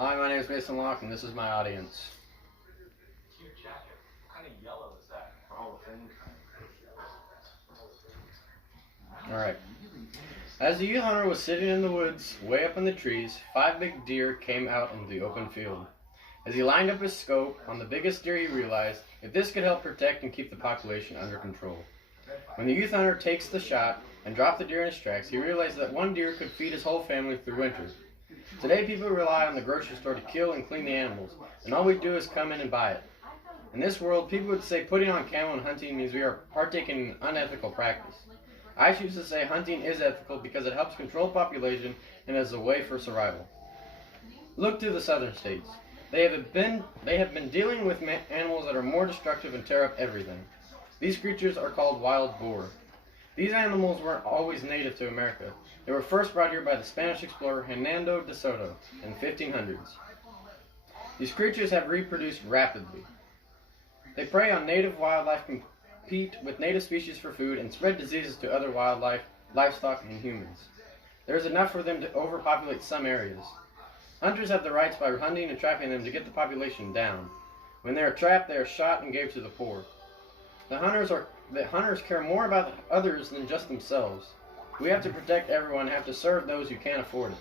Hi, my name is Mason Locke, and this is my audience. Cute jacket. What kind of yellow is that? Oh, Alright. As the youth hunter was sitting in the woods, way up in the trees, 5 big deer came out into the open field. As he lined up his scope on the biggest deer, he realized if this could help protect and keep the population under control. When the youth hunter takes the shot and dropped the deer in his tracks, he realized that one deer could feed his whole family through winter. Today, people rely on the grocery store to kill and clean the animals, and all we do is come in and buy it. In this world, people would say putting on camo and hunting means we are partaking in unethical practice. I choose to say hunting is ethical because it helps control population and is a way for survival. Look to the southern states. They have been dealing with animals that are more destructive and tear up everything. These creatures are called wild boar. These animals weren't always native to America. They were first brought here by the Spanish explorer Hernando de Soto in the 1500s. These creatures have reproduced rapidly. They prey on native wildlife, compete with native species for food, and spread diseases to other wildlife, livestock, and humans. There is enough for them to overpopulate some areas. Hunters have the rights by hunting and trapping them to get the population down. When they are trapped, they are shot and gave to the poor. The hunters care more about others than just themselves. We have to protect everyone and have to serve those who can't afford it.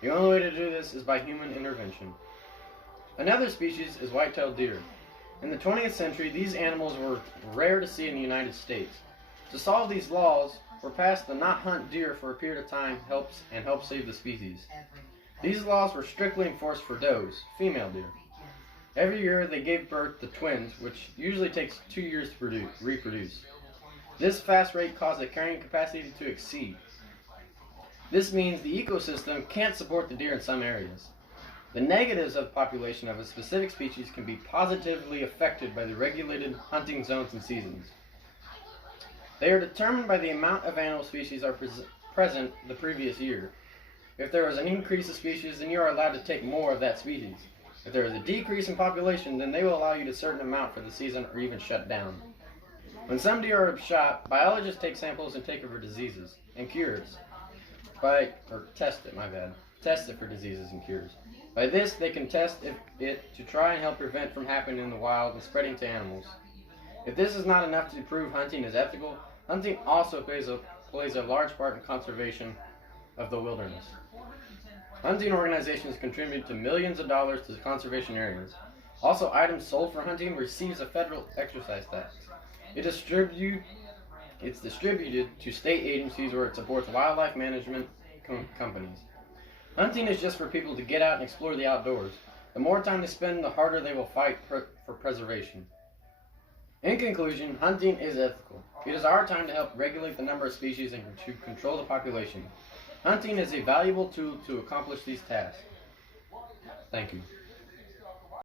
The only way to do this is by human intervention. Another species is white-tailed deer. In the 20th century, these animals were rare to see in the United States. To solve these laws, were passed the not hunt deer for a period of time help save the species. These laws were strictly enforced for does, female deer. Every year they gave birth to twins, which usually takes 2 years to reproduce. This fast rate caused the carrying capacity to exceed. This means the ecosystem can't support the deer in some areas. The negatives of the population of a specific species can be positively affected by the regulated hunting zones and seasons. They are determined by the amount of animal species are present the previous year. If there is an increase of species, then you are allowed to take more of that species. If there is a decrease in population, then they will allow you to a certain amount for the season or even shut down. When some deer are shot, biologists take samples and take it for diseases and cures. Test it for diseases and cures. By this, they can test it to try and help prevent from happening in the wild and spreading to animals. If this is not enough to prove hunting is ethical, hunting also plays a large part in conservation of the wilderness. Hunting organizations contribute to millions of dollars to conservation areas. Also, items sold for hunting receives a federal excise tax. It's distributed to state agencies where it supports wildlife management companies. Hunting is just for people to get out and explore the outdoors. The more time they spend, the harder they will fight for preservation. In conclusion, hunting is ethical. It is our time to help regulate the number of species and to control the population. Hunting is a valuable tool to accomplish these tasks. Thank you.